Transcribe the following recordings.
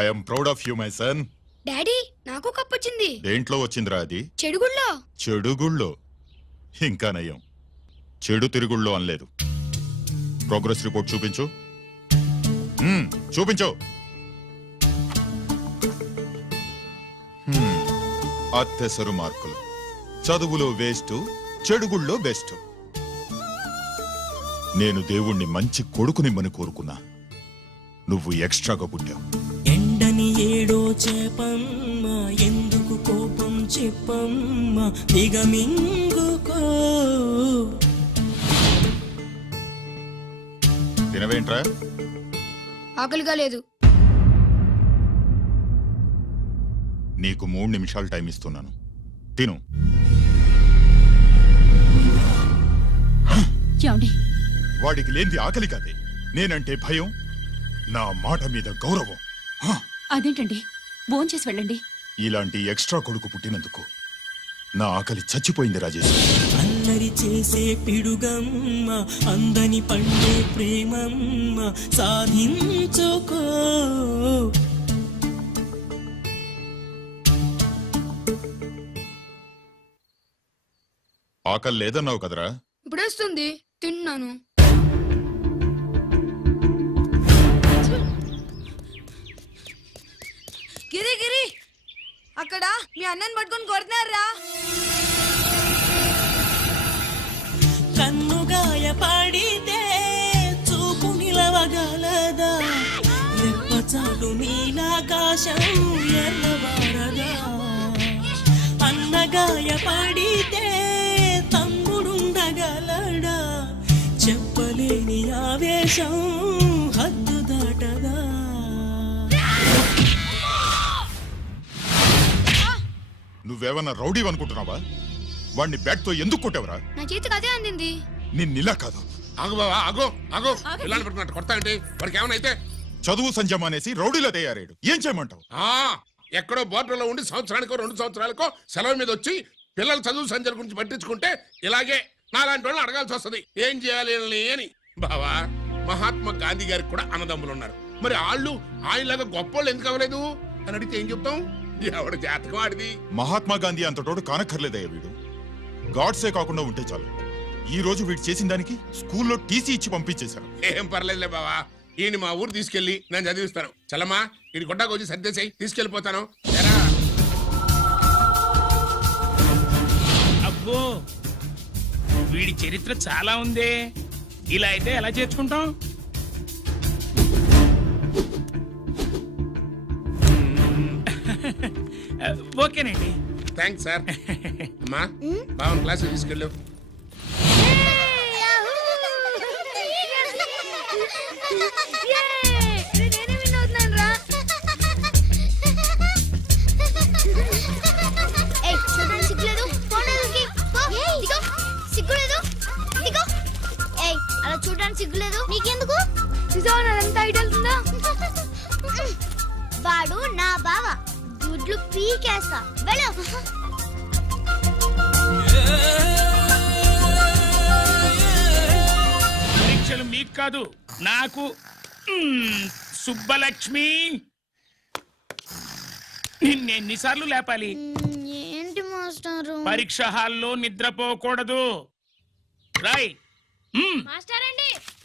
I am proud of you my son. Daddy నాకు cup వచ్చింది. దేంట్లో వచ్చిందిరా అది? చెడుగుళ్ళో. చెడుగుళ్ళో? ఇంకా నయం, చెడు తిరుగుళ్ళో అనలేదు. ప్రోగ్రెస్ రిపోర్ట్ చూపించు. చూపించు. అత్తెసరు మార్కులు, చదువులో వేస్ట్, చెడుగుళ్ళో బెస్ట్. నేను దేవుణ్ణి మంచి కొడుకునిమ్మని కోరుకున్నా, నువ్వు ఎక్స్ట్రాగా పుట్టావు. ఎండని ఏడో చేపమ్మ, ఎందుకు కోపం చెప్పమ్మ, దిగమింగుకో. తినవేంట్రా? ఆకలిగా లేదు. నీకు 3 నిమిషాలు టైం ఇస్తున్నాను, తిను. వాడికి లేనిది ఆకలి కాదే, నేనంటే భయం, నా మాట మీద గౌరవం. అదేంటండి, భోంచేసి వెళ్ళండి. ఇలాంటి ఎక్స్ట్రా కొడుకు పుట్టినందుకు నా ఆకలి చచ్చిపోయింది రాజేష్. అల్లరి చేసే పిడుగమ్మ, అందని పండే ప్రేమమ్మ, సాధించుకో. ఆకలి లేదన్నావు కదరా? ఇప్పుడేస్తుంది, తిన్నాను. గిరి గిరి, అక్కడ మీ అన్నని పట్టుకొని కొడుతున్నారా? కన్నుగాయ పడితే చూపు నిలవగలదా, రెప్పచాటు నీలాకాశం ఎర్రబారదా. అన్నగాయ పడితే తమ్ముడుండగలడా, చెప్పలేని ఆవేశం హద్దు దాటదా. నువ్వేమన్నా రౌడీ అనుకుంటున్నావా? వాడిని బ్యాట్ తో ఎందుకు కొట్టావరా? నా చేతికి అదే అందింది. నిన్నిలా కాదు. ఆగు బావా, ఆగు ఆగు. పిల్లలు పెట్టుకున్నట్టు కొడతా అంటే వాడికి ఏమైనా చదువు సంజం అనేసి రౌడీలో తయారాడు. ఏం చేయమంటావు? ఎక్కడో బోర్డులో ఉండి సంవత్సరానికో 2 సంవత్సరాలకో సెలవు మీద వచ్చి పిల్లల చదువు సంజల గురించి పట్టించుకుంటే ఇలాగే నాలాంటి వాళ్ళని అడగాల్సి వస్తుంది ఏం చేయాలి అని. బావా, మహాత్మా గాంధీ గారికి కూడా అన్నదమ్ములు ఉన్నారు. మరి వాళ్ళు ఆయనలాగా గొప్పోళ్ళు ఎందుకు అవ్వలేదు అని అడిగితే ఏం చెప్తాం? ఎవడు జాతకం ఆడిది. మహాత్మా గాంధీ అంతటోడు కానక్కర్లేదయ్యా వీడు. గాడ్సే కాకుండా ఉంటే చాలు. ఈ రోజు వీడు చేసిన దానికి స్కూల్లో టీసీ ఇచ్చి పంపించేశారు. ఏం పర్లేదులే బావా, ఈయన మా ఊరు తీసుకెళ్లి నేను చదివిస్తాను. చలమా, ఇది కొట్టాకు వచ్చి సర్దేశాయి, తీసుకెళ్లిపోతాను. అబ్బో, వీడి చరిత్ర చాలా ఉందే. ఇలా అయితే ఎలా చేర్చుకుంటాం? ఓకేనండి, థ్యాంక్స్ సార్. అమ్మా, బావన్ క్లాస్ తీసుకెళ్ళు. అలా చూడడానికి సిగ్గులేదు నీకెందుకు? నిజంగా ఐడియల్ ఉందా? వాడు నా బావ, గుడ్లు పీకేస్తా. వెళ్ళు. పరీక్షలు మీకు కాదు, నాకు. సుబ్బలక్ష్మి, నిన్నెన్నిసార్లు లేపాలి? ఏంటి మాస్టారు? పరీక్ష హాల్లో నిద్రపోకూడదు. రాయ్.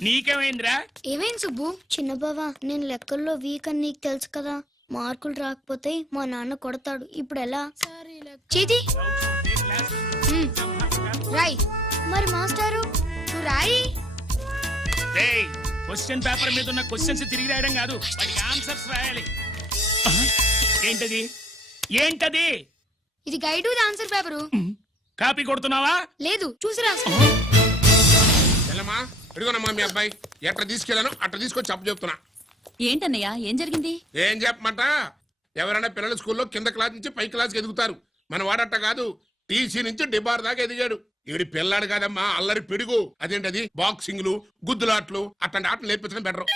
నీకేమైందిరా? ఏమైంది సుబ్బు? చిన్న బావా, నేను లెక్కల్లో వీక్ అని నీకు తెలుసు కదా. మార్కులు రాకపోతే మా నాన్న కొడతాడు. ఇప్పుడు ఎలా? చేతి రాయ్. మరి మాస్టారు నువ్వు రాయి. క్వశ్చన్ పేపర్ మీద ఉన్న క్వశ్చన్స్ తిరిగి రాయడం కాదు, వాటికి ఆన్సర్స్ రాయాలి. ఏంటది? ఏంటది? ఇది గైడు, ఆన్సర్ పేపరు. కాపీ కొడుతున్నావా? లేదు, చూసి రాసుకో. ఇదిగోనమ్మా మీ అబ్బాయి, ఎట్లా తీసుకెళ్ళాను అట్లా తీసుకొచ్చి అప్పు చెప్తున్నా. ఏంటన్నయ్యా, ఏం జరిగింది? ఏం చెప్పమంట, ఎవరైనా పిల్లల స్కూల్లో కింద క్లాస్ నుంచి పై క్లాస్కి ఎదుగుతారు. మన వాడట్ట కాదు, టీసీ నుంచి డిబార్ దాకా ఎదిగాడు. ఈవిడి పిల్లాడు కాదమ్మా, అల్లరి పిడుగు. అదేంటది, బాక్సింగ్లు, గుద్దులాట్లు, అట్లాంటి ఆటలు నేర్పించడం బెటర్.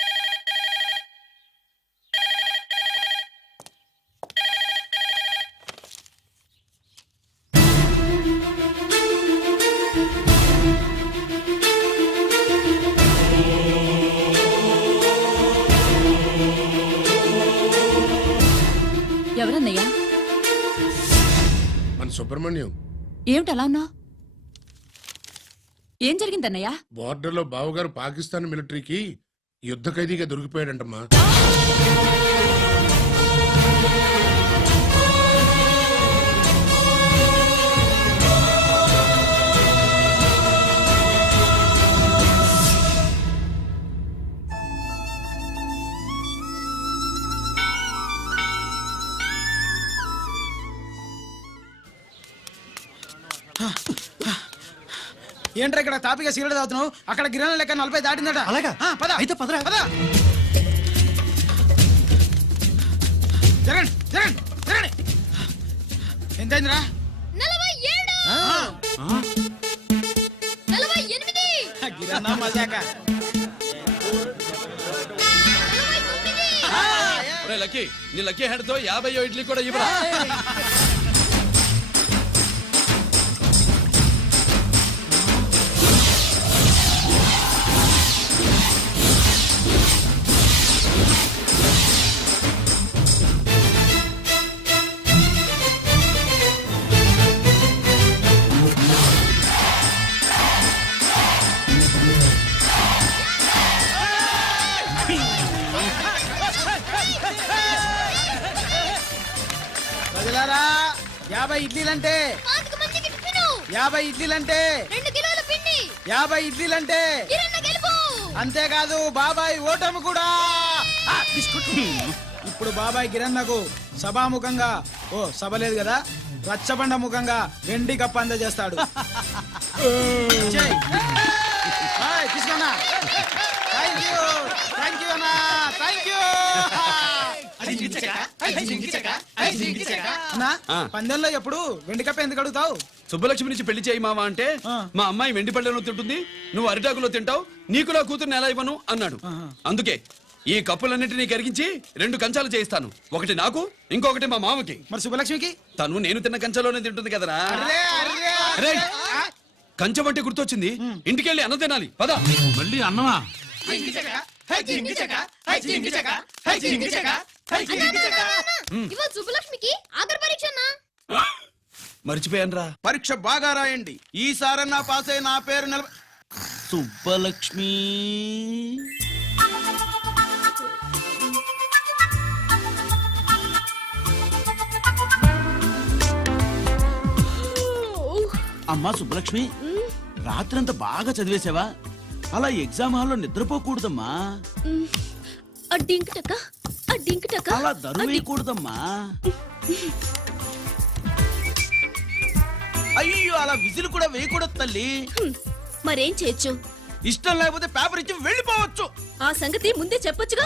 ఎవరన్నయ్యా? మన సుబ్రహ్మణ్యం ఏమిటి అలా ఉన్నావు? ఏం జరిగిందన్నయ్యా? బోర్డర్లో బావగారు పాకిస్తాన్ మిలిటరీకి యుద్ధ ఖైదీగా దొరికిపోయాడంటమ్మా. ఏంట్రా ఇక్కడ తాపిగా సిగరెట్ తాగుతున్నావు? అక్కడ గిరణం లెక్క 40 దాటిందట. అలాగా పద అయితే పదరా పద. జరగండి జరగండి జరగండి. ఎంతైందిరా? 47. గిరణం మజాక. లక్కీ నీ లక్కీ హెడ్ తో 50 ఇడ్లీ కూడా ఇవ్వరా? ప్రజలారా 50 ఇడ్లీలంటే 50 ఇడ్లీలంటే 50 ఇడ్లీలంటే అంతేకాదు బాబాయ్ ఓటమి కూడా. ఇప్పుడు బాబాయ్ గిరన్నకు సభాముఖంగా సభ లేదు కదా, రచ్చబండ ముఖంగా వెండి కప్ప అందజేస్తాడు. తీసుకున్నా. థ్యాంక్ యూ అన్నా, థ్యాంక్ యూ. పందెంలో ఎప్పుడు వెండి కప్ప ఎందుకు అడుగుతావు? సుబ్బలక్ష్మి నుంచి పెళ్లి చేయి మావా అంటే మా అమ్మాయి వెండి పళ్ళెలో తింటుంది, నువ్వు అరిటాకులో తింటావు, నీకు నా కూతుర్ని ఎలా ఇవ్వను అన్నాడు. అందుకే ఈ కప్పులన్నింటినీ కరిగించి 2 కంచాలు చేయిస్తాను. ఒకటి నాకు, ఇంకొకటి మా మామకి. మరి సుబ్బలక్ష్మికి? తను నేను తిన్న కంచంలోనే తింటుంది కదరా. కంచం అంటే గుర్తొచ్చింది, ఇంటికెళ్ళి అన్నం తినాలి పద. మళ్ళీ అన్నమా? సుబ్బలక్ష్మికి ఆఖరి పరీక్ష. మర్చిపోయాను రా. పరీక్ష బాగా రాయండి, ఈసారన్నా పాస్ అయి నా పేరు సుబ్బలక్ష్మి. అమ్మా సుబ్బలక్ష్మి, రాత్రంతా బాగా చదివేశావా? అలా ఎగ్జామ్ హాల్లో నిద్రపోకూడదమ్మా. అలా దరువేయకూడదమ్మా. అయ్యో అలా విజిల్ కూడా వేయకూడదు తల్లి. మరేం చేయొచ్చు? ఇష్టం లేకపోతే పేపర్ ఇచ్చి వెళ్ళిపోవచ్చు. ఆ సంగతి ముందే చెప్పొచ్చుగా.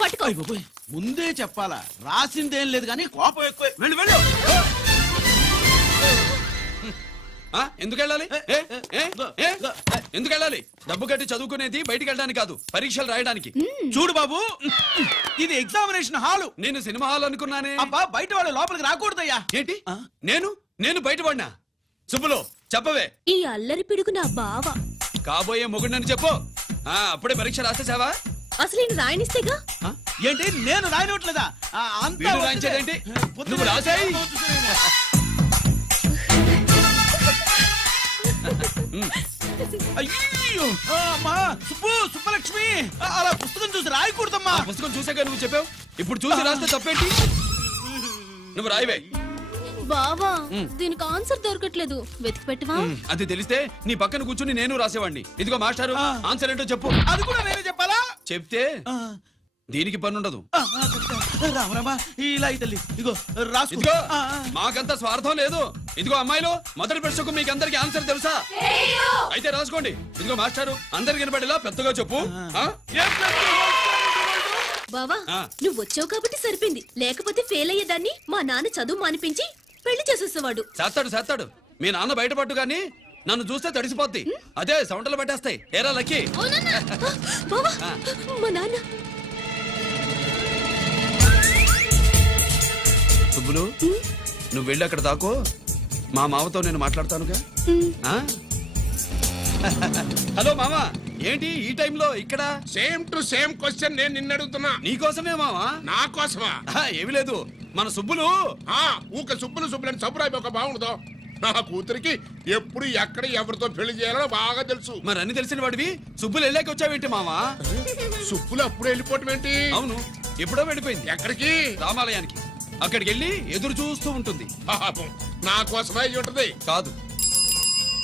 పట్టుకో. అయ్య బాబోయ్, ముందే చెప్పాలా? రాసిందేం లేదు కానీ కోపం ఎక్కువ. వెళ్ళు వెళ్ళు. ఎందుకు వెళ్ళాలి? ఎందుకు వెళ్ళాలి? డబ్బు కట్టి చదువుకునేది బయటికి వెళ్ళడానికి కాదు, పరీక్షలు రాయడానికి. చూడు బాబు, ఇది ఎగ్జామినేషన్ హాలు. నేను సినిమా హాల్ అనుకున్నానే. అబ్బా, బయట వాళ్ళు లోపలికి రాకూడదయ్యా. ఏంటి? నేను బయటపడినా? సుబ్బులు చెప్పవే. ఈ అల్లరి పిడుగు నా బావ. కాబోయే మొగుడిని చెప్పు. అప్పుడే పరీక్ష రాసేసావా? అసలు నేను రాయనిస్తేగా. ఏంటి నేను రాయనట్లేదా? వీడు రాయించేదేంటి? నువ్వు రాసేయ్. అయ్యో అమ్మా, సుబ్బలక్ష్మి అలా పుస్తకం చూసి రాయకూడదమ్మా. పుస్తకం చూసాక నువ్వు చెప్పావు, ఇప్పుడు చూసి రాస్తే తప్పేంటి? నువ్వు రాయవే. బావా, దీనికి ఆన్సర్ దొరకట్లేదు, వెతికి పెట్టవా? అది తెలిస్తే నీ పక్కన కూర్చుని నేను రాసేవాడిని. ఇదిగో మాస్టారు, ఆన్సర్ ఏంటో చెప్పు. అది కూడా నేనే చెప్పాలా? చెప్తే దీనికి పని ఉండదు. రామరామా, ఇలా తల్లి ఇదిగో రాసుకో. ఇదిగో మాకంత స్వార్థం లేదు. ఇదిగో అమ్మాయిలు, మొదటి ప్రశ్నకు మీకు అందరికి ఆన్సర్ తెలుసా? అయితే రాసుకోండి. ఇదిగో మాస్టారు, అందరికి వినపడేలా పెద్దగా చెప్పు. బావా, నువ్వు వచ్చావు కాబట్టి సరిపోయింది, లేకపోతే ఫెయిల్ అయ్యేదాన్ని. మా నాన్న చదువు మానిపించి పెళ్లి చేసేసేవాడు. చేస్తాడు. మీ నాన్న బయటపట్టు గాని నన్ను చూస్తే తడిసిపోద్ది. అదే సౌంటలు పట్టేస్తాయి. ఏరా లక్కీ. బావా, మా నాన్న. సుబ్బులు, నువ్వు వెళ్ళి అక్కడ దాకో, మా మామతో నేను మాట్లాడతానుగా. హలో మామా, ఏంటి ఈ టైంలో ఇక్కడ? సేమ్ టు సేమ్ క్వశ్చన్ నేను నిన్ను అడుగుతున్నా. నీకోసమే మావా. నా కోసమా? ఏమి లేదు, మన సుబ్బులు ఊక సుబ్బులు సుబ్బులని సబ్బురాయి ఒక బాగుండదు. నా కూతురికి ఎప్పుడు ఎక్కడ ఎవరితో పెళ్లి చేయాలో బాగా తెలుసు. మరి అన్ని తెలిసిన వాడివి సుబ్బులు వెళ్ళాక వచ్చావేంటి మావా? సుబ్బులు అప్పుడు వెళ్ళిపోవటం ఏంటి? అవును, ఎప్పుడో వెళ్ళిపోయింది. ఎక్కడికి? రామాలయానికి. అక్కడికి వెళ్ళి ఎదురు చూస్తూ ఉంటుంది. పాపం, నా కోసమే అయి ఉంటది. కాదు,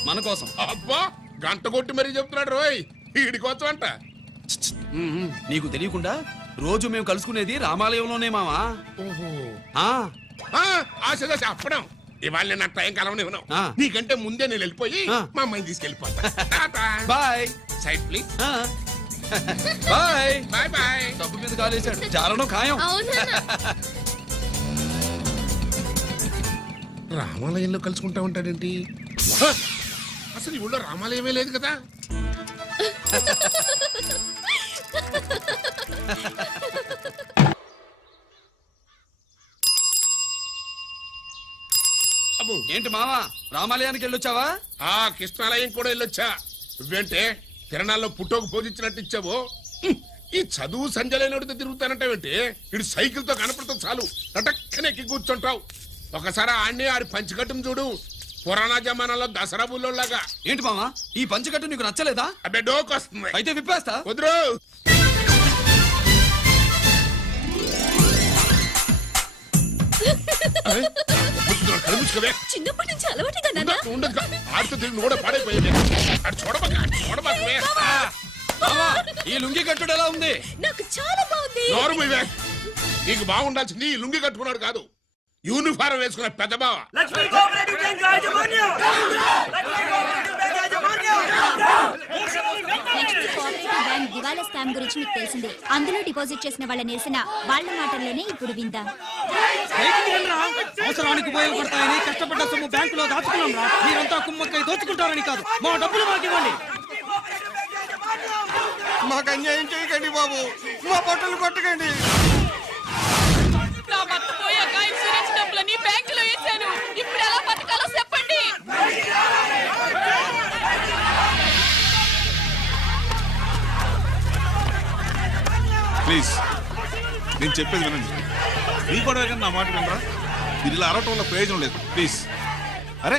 మన కోసం. అబ్బా, గంట కొట్టి మరీ చెప్తున్నాడు రోయ్, వీడి కోసం అంట. నీకు తెలియకుండా రోజు మేము కలుసుకునేది రామాలయంలోనే మావా. ఆశ చెప్పడం. ఇవాళ నేను నాకు టైం కలవని ఇవ్వను. ఆ. నీకంటే ముందే నేను వెళ్ళిపోయి ఆ. మా అమ్మాయిని తీసుకెళ్ళిపోతా. Bye side please. Bye. Bye bye. డబ్బు మీద కాలేశాడు, జారడం ఖాయం. అవునా? రామాలయంలో కలుసుకుంటా ఉంటాడేంటి? హ! అసలు ఈ ఊళ్ళో రామాలయమే లేదు కదా. అబ్బో, ఏంటి మావా, రామాలయానికి వెళ్ళొచ్చావా? ఆ కృష్ణాలయం కూడా వెళ్ళొచ్చా. నువ్వేంటే తిరణాల్లో పుట్టోకు పోజించినట్టు ఇచ్చావో. ఈ చదువు సంజలైనడితో తిరుగుతానంటావేంటి? ఇడు సైకిల్ తో కనపడతావు చాలు టటక్కనెక్కి కూర్చుంటావు. ఒకసారి ఆడిని ఆడి పంచికట్టును చూడు, పురాణ జమానాలో దసరా బుల్లోలాగా. ఏంటి మావా, ఈ పంచకట్టు నీకు నచ్చలేదా? అబ్బే డోకు వస్తుంది. అయితే విప్పేస్తా. కుదురు. చిన్నప్పటి నుంచి అలవాటుగా నాన్న. ఆడితో తిరిగి కూడా పాడైపోయింది. అటు చూడబాకవే. మావా, ఈ లుంగి కట్టుడు ఎలా ఉంది? నాకు చాలా బాగుంది. నోరు మూయవే. నీకు బాగుండాల్సింది ఈ లుంగి కట్టుకున్నాడు కాదు, యూనిఫారం వేసుకున్న పెద్ద బావ. లక్ష్మీ కోఆపరేటివ్ బ్యాంక్ దివాలా స్కామ్ గురించి మీకు తెలిసిందే. అందులో డిపాజిట్ చేసిన వాళ్ళ నిరసన వాళ్ళ మాటల్లోనే ఇప్పుడు విందాం. అవసరానికి ఉపయోగపడతాయని కష్టపడ్డ సొమ్ము బ్యాంకులో దాచుకున్నాం రా. మీరంతా కుమ్మక్కై దోచుకుంటారని కాదు, మా డబ్బులు మాకు ఇవ్వండి. మాకు అన్యాయం చేయకండి బాబు, మా బట్టలు కొట్టకండి. నా భర్త పోయాక ఇన్సూరెన్స్ డబ్బులని బ్యాంకులో వేశాను. ఇప్పుడు ఎలా బతకాలో చెప్పండి. ప్లీజ్, నేను చెప్పేది వినండి. మీ కూడా నా మాట వినరా? మీరు ఇలా అరవటం వల్ల ప్రయోజనం లేదు. ప్లీజ్, అరే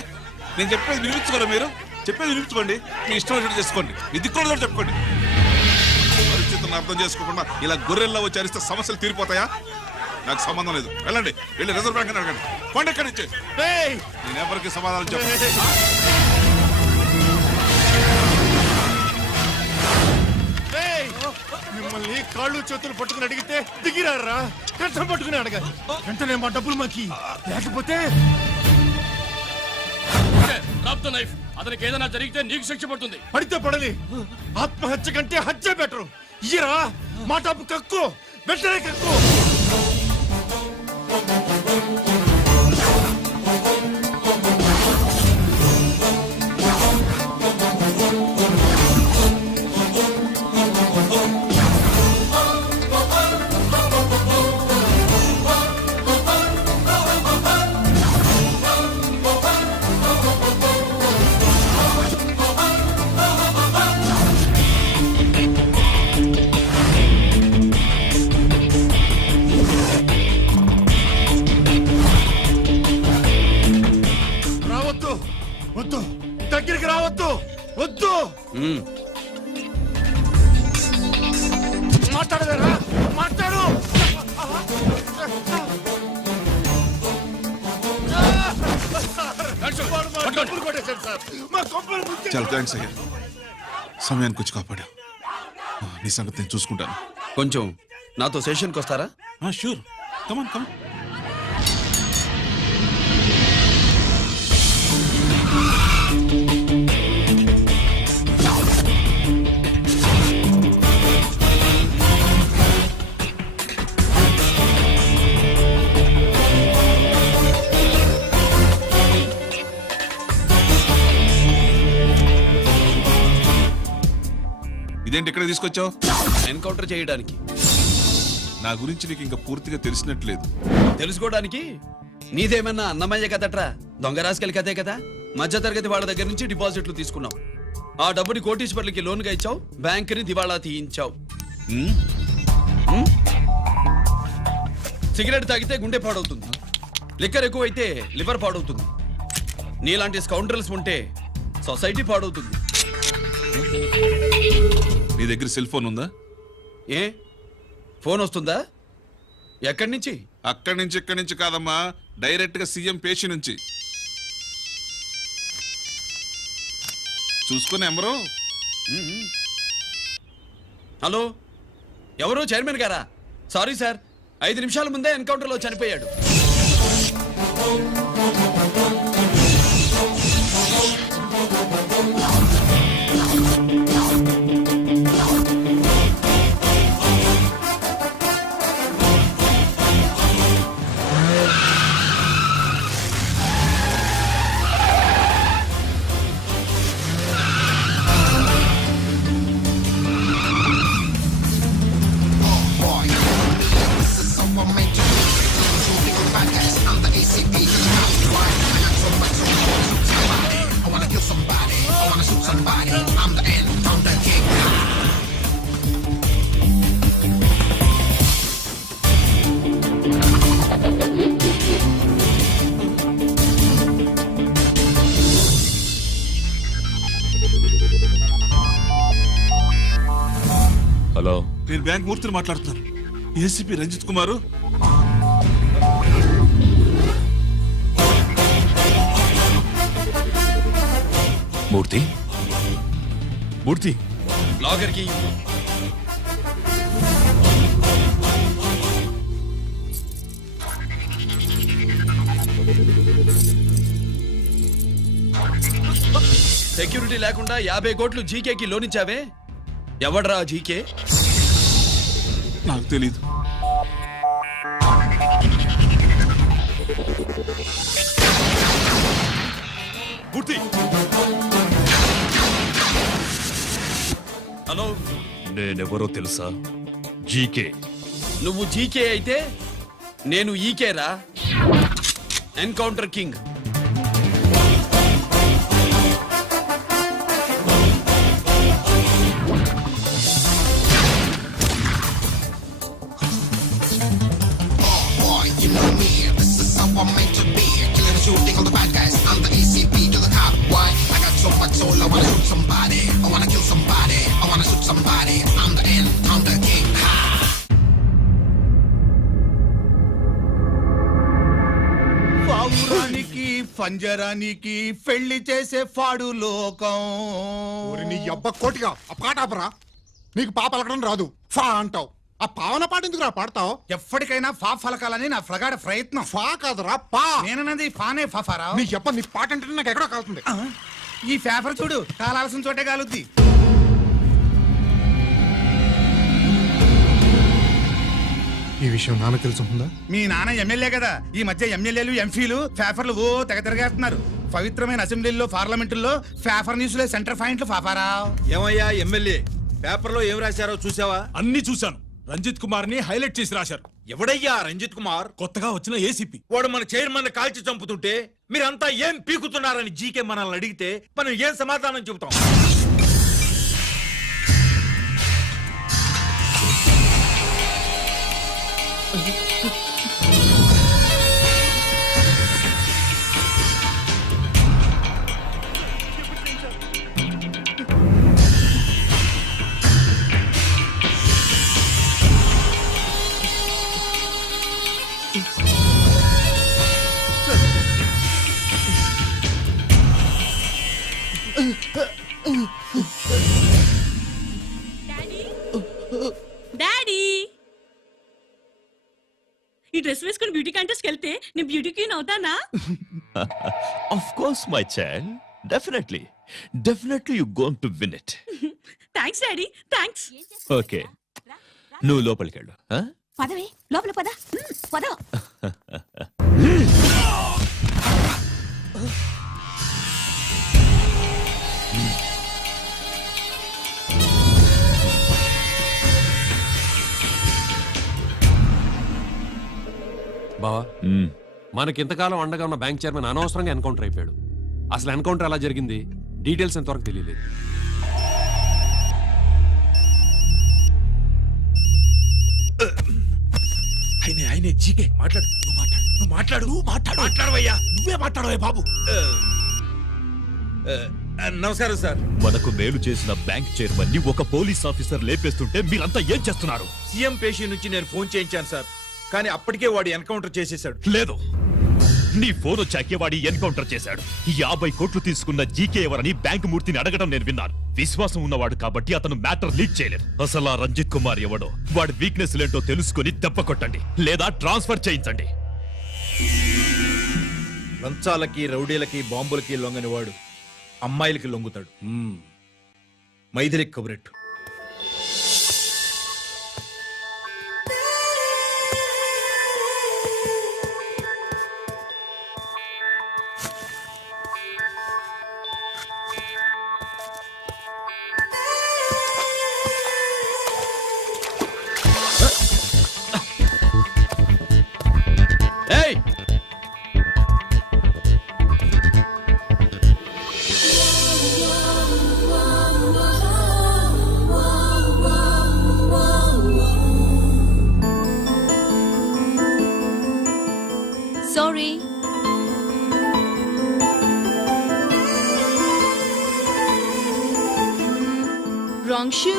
నేను చెప్పేది వినిపించుకోరా? మీరు చెప్పేది వినిపించుకోండి, మీ ఇష్టం వచ్చినట్టు చేసుకోండి, మీ దిక్కులో చెప్పుకోండి. పరిస్థితులను అర్థం చేసుకోకుండా ఇలా గొర్రెల్లో వచ్చి అరిస్తే సమస్యలు తీరిపోతాయా? నాకు సంబంధం లేదు, వెళ్ళండి. వెళ్ళి రిజర్వ్ బ్యాంక్ అని అడగండి. పండి ఎక్కడి నుంచి. నేను ఎవరికి సమాధానం చెప్పను. మిమ్మల్ని కాళ్ళు చేతులు పట్టుకుని అడిగితే దిగిరారా? కంఠం పట్టుకుని అడగాలి. వెంటనే మా డబ్బులు మాకి, లేకపోతే అతనికి ఏదైనా జరిగితే నీకు శిక్ష పడుతుంది. పడితే పడని, ఆత్మహత్య కంటే హత్య బెటరు. ఇయ్యరా మా డబ్బు, కక్కు, వెంటనే కక్కు. వద్దు, దగ్గరికి రావద్దు, వద్దు. మాట్లాడవేరా? మాట్లాడు. చాలా థ్యాంక్స్ అయ్యా, సమయానికి వచ్చి కాపాడా. నీ సంగతి నేను చూసుకుంటాను. కొంచెం నాతో సెషన్కి వస్తారా? షూర్, కమాన్ కమాన్. ఇదేంటి ఇక్కడ తీసుకొచ్చావు? ఎన్కౌంటర్ చేయడానికి. నా గురించి నీకు ఇంకా పూర్తిగా తెలిసినట్లేదు. తెలుసుకోవడానికి నీదేమన్నా అన్నమయ్య కదట్రా, దొంగ రాసుకెళ్ళి కదే కదా. మధ్య తరగతి వాళ్ళ దగ్గర నుంచి డిపాజిట్లు తీసుకున్నాం. ఆ డబ్బుని కోటీశ్వర్లకి లోన్గా ఇచ్చావు, బ్యాంకుని దివాళా తీయించావు. సిగరెట్ తాగితే గుండె పాడవుతుంది, లిక్కర్ ఎక్కువైతే లివర్ పాడవుతుంది. నీలాంటి స్కౌండ్రల్స్ ఉంటే సొసైటీ పాడవుతుంది. నీ దగ్గర సెల్ ఫోన్ ఉందా? ఏ ఫోన్ వస్తుందా? ఎక్కడి నుంచి? అక్కడి నుంచి ఇక్కడి నుంచి కాదమ్మా, డైరెక్ట్ గా సీఎం పేషి నుంచి. చూసుకుని ఎవరు? హలో, ఎవరు? చైర్మన్ గారా? సారీ సార్, 5 నిమిషాల ముందే ఎన్కౌంటర్లో చనిపోయాడు. హలో, నేను బ్యాంక్ మూర్తిని మాట్లాడుతున్నాను. ఏసీపీ రంజిత్ కుమారు. మూర్తి, మూర్తి, లాగర్కి సెక్యూరిటీ లేకుండా 50 కోట్లు జీకేకి లోన్ ఇచ్చావే, ఎవడ్రా జీకే? నాకు తెలీదు. మూర్తి. హలో, నేనెవరో తెలుసా? జీకే. నువ్వు జీకే అయితే నేను ఈకేరా, ఎన్కౌంటర్ కింగ్. పావురానికి పంజరానికి పెళ్లి చేసే ఫాడు లోకం. నీ అబ్బ కోటిగా ఆ పాట ఆపరా. నీకు పా పలకడం రాదు, ఫా అంటావు. ఆ పావన పాట ఎందుకు రా పాడతావు? ఎప్పటికైనా ఫా ఫలకాలని నా ప్రగాఢ ప్రయత్నం. ఫా కాదురా పా. నేనన్నది ఫానే ఫారా. నీ అబ్బ నీ పాట అంటే నాకు ఎక్కడో కాలుతుంది. ఈ పేపర్ చూడు, కాలాల్సిన చోటే కాలుద్ది. ఈ విషయం నాన్న తెలుసుందా? మీ నాన్న ఎమ్మెల్యే కదా, ఈ మధ్య ఎమ్మెల్యేలు ఎంపీలు పేపర్లు ఓ తెగ తిరగేస్తున్నారు. పవిత్రమైన అసెంబ్లీలో పార్లమెంటుల్లో పేపర్ న్యూస్లో సెంటర్ పాయింట్లు ఫాఫారా. ఏమయ్యా ఎమ్మెల్యే, పేపర్లో ఏం రాశారో చూసావా? అన్ని చూశాను. రంజిత్ కుమార్ ని హైలైట్ చేసి రాశారు. ఎవడయ్యా రంజిత్ కుమార్? కొత్తగా వచ్చిన ఏసీపీ. వాడు మన చైర్మన్ కాల్చి చంపుతుంటే మీరంతా ఏం పీకుతున్నారని జీకే మనల్ని అడిగితే మనం ఏం సమాధానం చెబుతాం? డాడీ, ఈ డ్రెస్ వేసుకుని బ్యూటీ కాంటెస్ట్ వెళ్తే నేను బ్యూటీ క్వీన్ అవుతానా? Of course, my child. Definitely. Definitely you're going to win it. Thanks daddy, thanks. Okay. నువ్వు లోపలికి వెళ్ళు. పదవే, లోపల పద. పద. బావా, మనకింతకాలం అండగా ఉన్న బ్యాంక్ చైర్మన్ అనవసరంగా ఎన్కౌంటర్ అయిపోయాడు. అసలు ఎన్కౌంటర్ ఎలా జరిగింది, డీటెయిల్స్ ఎంతవరకు తెలియలేదు. ఆయనే జీకే మాట్లాడు నువ్వు మాట్లాడవయ్యా నువ్వే మాట్లాడవయ్యా బాబు. నమస్కారం సార్. మనకు మేలు చేసిన బ్యాంక్ చైర్మన్ ని ఒక పోలీస్ ఆఫీసర్ లేపేస్తుంటే మీరంతా ఏం చేస్తున్నారు? సీఎం పేషి నుంచి నేను ఫోన్ చేయించాను సార్, కానీ అప్పటికే వాడు ఎన్కౌంటర్ చేసేసాడు. లేదు, నీ ఫోన్ వచ్చాకే వాడి ఎన్కౌంటర్ చేశాడు. 50 కోట్లు తీసుకున్న జీకే ఎవరని బ్యాంకు మూర్తిని అడగడం నేను విన్నాను. విశ్వాసం ఉన్నవాడు కాబట్టి అతను మ్యాటర్ లీక్ చేయలేదు. అసలు ఆ రంజిత్ కుమార్ ఎవడో, వాడి వీక్నెస్ ఏంటో తెలుసుకుని దెబ్బ కొట్టండి లేదా ట్రాన్స్ఫర్ చేయించండి. లంచాలకి రౌడీలకి బాంబులకి లొంగని వాడు అమ్మాయిలకి లొంగుతాడు. మైథిలి కబురెట్టు. ఏయ్, sorry. Wrong shoe.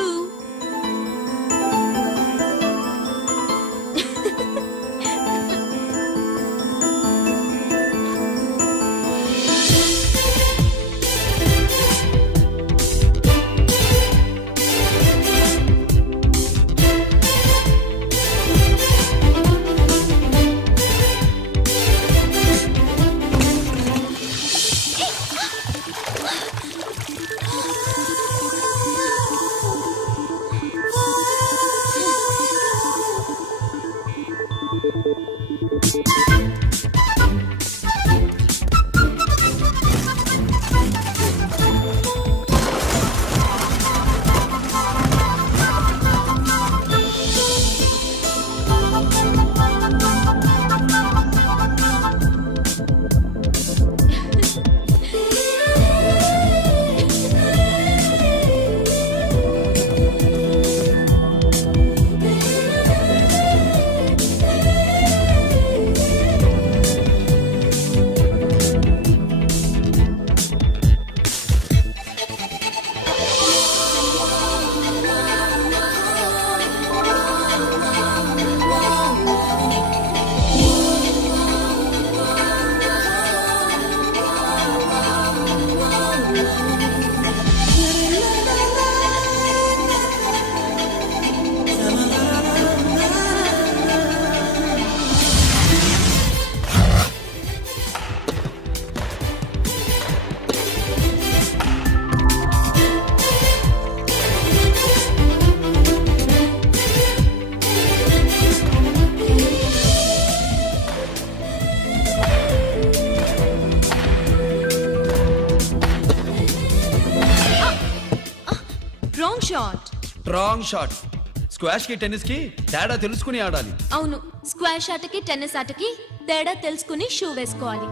Wrong shot. Wrong shot. Squash కి టెన్నిస్ కి తేడా తెలుసుకుని ఆడాలి. అవును, స్క్వాష్ ఆటకి టెన్నిస్ ఆటకి తేడా తెలుసుకుని షూ వేసుకోవాలి.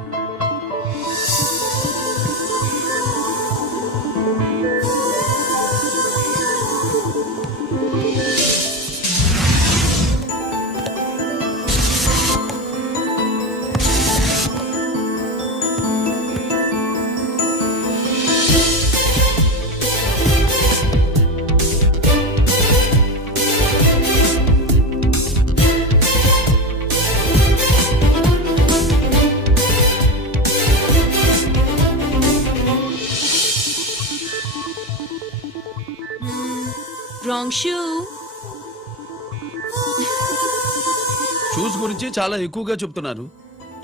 Wrong shoe. షూస్ గురించి చాలా ఎక్కువగా చెప్తున్నారు.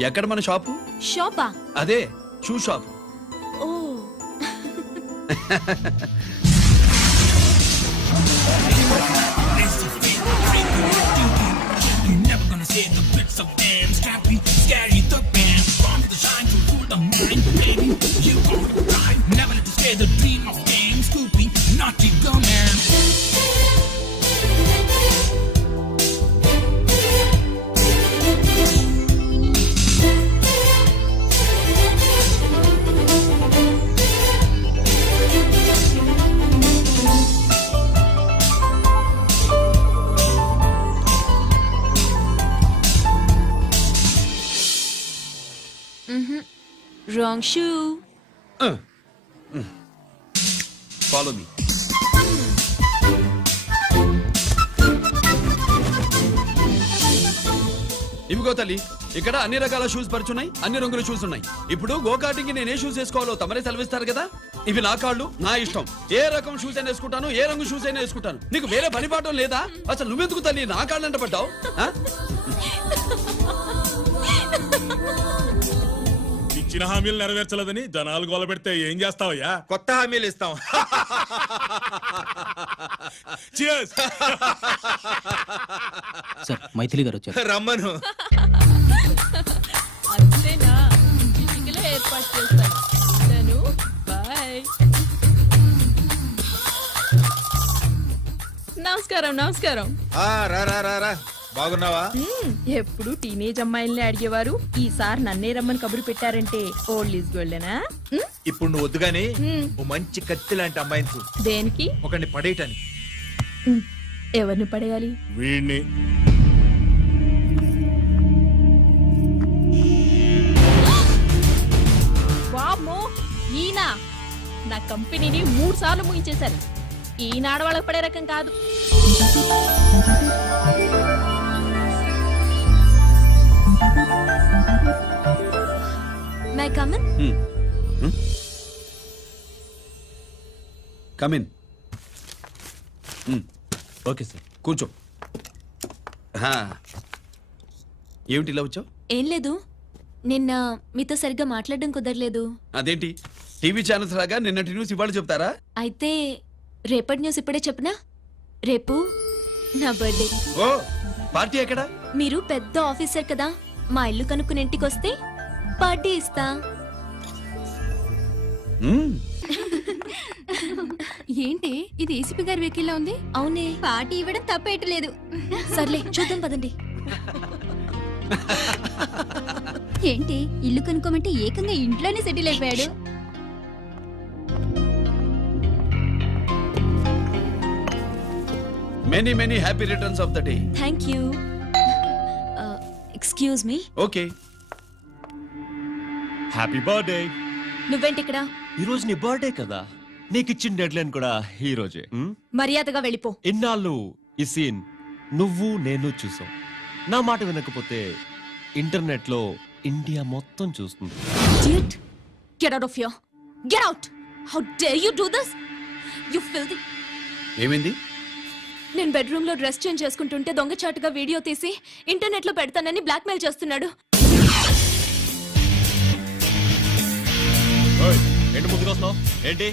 ఎక్కడ మన షాపు? షాపా? అదే షూ షాప్. ఓ. Wrong shoe. Follow me. ఇవిగో తల్లి, ఇక్కడ అన్ని రకాల షూస్ పరుచున్నాయి, అన్ని రంగుల షూస్ ఉన్నాయి. ఇప్పుడు గోకాటింగ్ నేను ఏ షూస్ వేసుకోవాలో తమరే సెలవిస్తారు కదా. ఇవి నా కాళ్ళు, నా ఇష్టం. ఏ రకం షూస్ అయినా వేసుకుంటాను, ఏ రంగు షూస్ అయినా వేసుకుంటాను. నీకు వేరే పని పాఠం లేదా? అసలు నువ్వెందుకు తల్లి నా కాళ్ళు అంట పడ్డావు? ఇచ్చిన హామీలు నెరవేర్చలేదని జనాలు గోల పెడితే ఏం చేస్తావయ్యా? కొత్త హామీలు ఇస్తాం. Cheers! సార్ మైథిలి గారు వచ్చారు. రమ్మను. అంతేనా? చిటికలో ఏర్పాటు చేస్తాను. బాయ్. నమస్కారం. నమస్కారం. రా రా రా రా. బాగున్నావా? ఎప్పుడు టీనేజ్ అమ్మాయిల్ని అడిగేవారు, ఈసారి నన్నే రమ్మని కబురు పెట్టారంటే ఓల్డ్ ఈజ్ గోల్డెనా? ఇప్పుడు నువ్వు వద్దు గానీ ఓ మంచి కత్తి లాంటి అమ్మాయిని చూడు. దేనికి? ఒకరిని పడేయటానికి. ఎవరిని పడేయాలి? వీణ్ణి. వామ్మో, ఈయన నా కంపెనీని 3 సార్లు ముగించేశారు. ఈయన ఆడవాళ్ళకి పడే రకం కాదు. My come on. Come in. Okay sir. కూర్చో. ఏమిటి ఇలా వచ్చావు? ఏం లేదు, నిన్న మీతో సరిగ్గా మాట్లాడడం కుదరలేదు. అదేంటి, టీవీ ఛానల్స్ లాగా నిన్నటి న్యూస్ ఇవాళ చెప్తారా? అయితే రేపటి న్యూస్ ఇప్పుడే చెప్పనా? రేపు నా బర్త్డే. ఓ, పార్టీ ఎక్కడా? మీరు పెద్ద ఆఫీసర్ కదా, మా ఇల్లు కనుక్కుని ఇంటికి వస్తే పార్టీ ఇస్తా. ఏంటి ఇది ఏసీపీ గారి వెహికల్ ఉంది? అవునే, పార్టీ ఇవ్వడం తప్పేయట్లేదు. సర్లే చూద్దాం పదండి. ఏంటి ఇల్లు కనుక్కోమంటే ఏకంగా ఇంట్లోనే సెటిల్ అయిపోయాడు. Many many happy returns of the day. Thank you. Excuse me. Okay. Happy birthday. నువ్వేంటి ఇక్కడ? ఈ రోజు నీ బర్త్డే కదా, నీకు ఇచ్చిన డెడ్ లైన్ కూడా ఈ రోజే. మర్యాదగా వెళ్ళిపో. ఇన్నాళ్ళు ఈ సీన్ నువ్వు నేను చూసాం. నా మాట వినకపోతే ఇంటర్నెట్ లో ఇండియా మొత్తం చూస్తుంది. Idiot! Get out of here! Get out! How dare you do this? You filthy! ఏమైంది? నేను బెడ్రూమ్ లో డ్రెస్ చేంజ్ చేసుకుంటుంటే దొంగచాటుగా వీడియో తీసి ఇంటర్నెట్ లో పెడతానని బ్లాక్మెయిల్ చేస్తున్నాడు. ఏంటి ముందుకు వస్తున్నావు? ఏంటి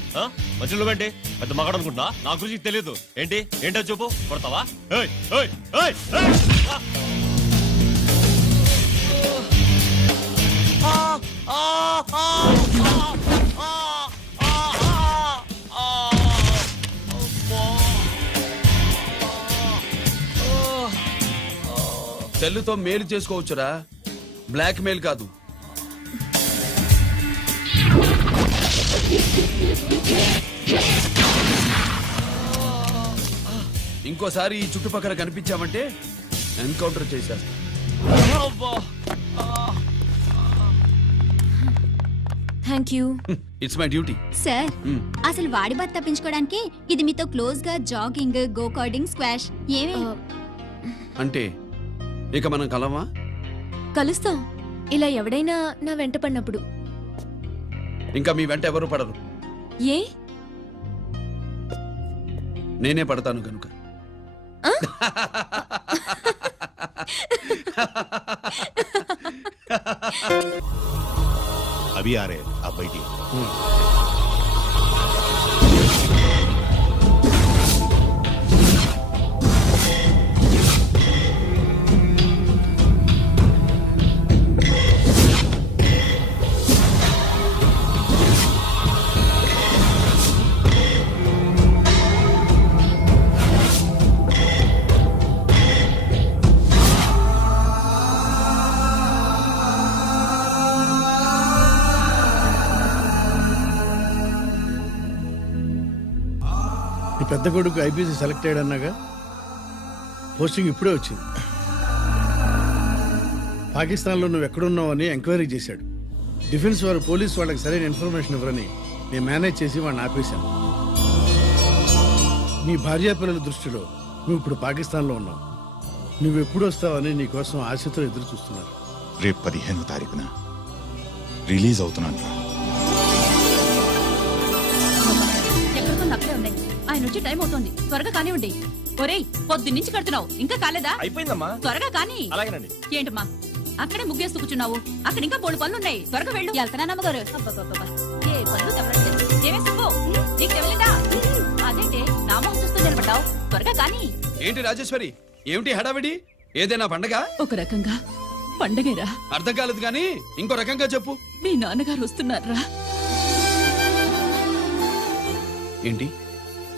మధ్యలో ఏంటి? పెద్ద మగాడు అనుకుంటున్నా, నా గురించి తెలియదు. ఏంటి ఏంటో చెప్పు, కొడతావా? ఏయ్, ఏయ్, ఏయ్, ఏయ్! సెల్లుతో మేలు చేసుకోవచ్చురా, బ్లాక్ మెయిల్ కాదు. ఇంకోసారి ఈ చుట్టుపక్కల కనిపించామంటే ఎన్కౌంటర్ చేశారు. Thank you. It's my duty. Sir, అసలు వాడి బాధ తప్పించుకోవడానికి ఇది మీతో క్లోజ్ గా జాగింగ్, గో కార్డింగ్, స్క్వాష్ ఏమే? అంటే ఇక మనం కలవా? కలుస్తాం, ఇలా ఎవడైనా నా వెంట పడినప్పుడు. ఇంకా మీ వెంట ఎవరు పడరు. ఏ? నేనే పడతాను కనుక. అవి ఆరే ఆ బయటి. పెద్ద కొడుకు ఐపీసీ సెలెక్ట్ అయ్యాడన్నాగా, పోస్టింగ్ ఇప్పుడే వచ్చింది. పాకిస్తాన్లో నువ్వు ఎక్కడున్నావు అని ఎంక్వైరీ చేశాడు. డిఫెన్స్ వారు పోలీస్ వాళ్ళకి సరైన ఇన్ఫర్మేషన్ ఇవ్వరని నేను మేనేజ్ చేసి వాడిని ఆపేశాను. మీ భార్యా పిల్లల దృష్టిలో నువ్వు ఇప్పుడు పాకిస్తాన్లో ఉన్నావు. నువ్వు ఎప్పుడు వస్తావని నీ కోసం ఆశతో ఎదురు చూస్తున్నారు. రేపు 15వ తారీఖున రిలీజ్ అవుతున్నాను రా. ఎక్కడికో అక్కడే ఉన్నాయి. ఆయన వచ్చి టైం అవుతోంది. త్వరగా కానివ్వండి. ఒరేయ్, పొద్దున్నుంచి కడుతున్నావు, ఇంకా కాలేదా? అయిపోయిందమ్మా. త్వరగా కానీ. అలాగేనండి. ఏంటమ్మా అక్కడే ముగ్గేస్తూ కూర్చున్నావు? అక్కడ ఇంకా బోడు పనులు ఉన్నాయి. త్వరగా వెళ్ళు. వెళ్తానా నమ్మగారు? ఏ పనులు తెవరండి. ఏమే సుబ్బు, నీకు తెవలేదా? అదేంటి నా మొహం చూస్తూ నిలబడ్డావు? త్వరగా కానీ. ఏంటి రాజేశ్వరి, ఏమిటి హడావిడి? ఏదైనా పండగ? ఒక రకంగా పండగేరా. అర్థం కాలేదు కానీ ఇంకో రకంగా చెప్పు. మీ నాన్నగారు వస్తున్నారా? ఏంటి,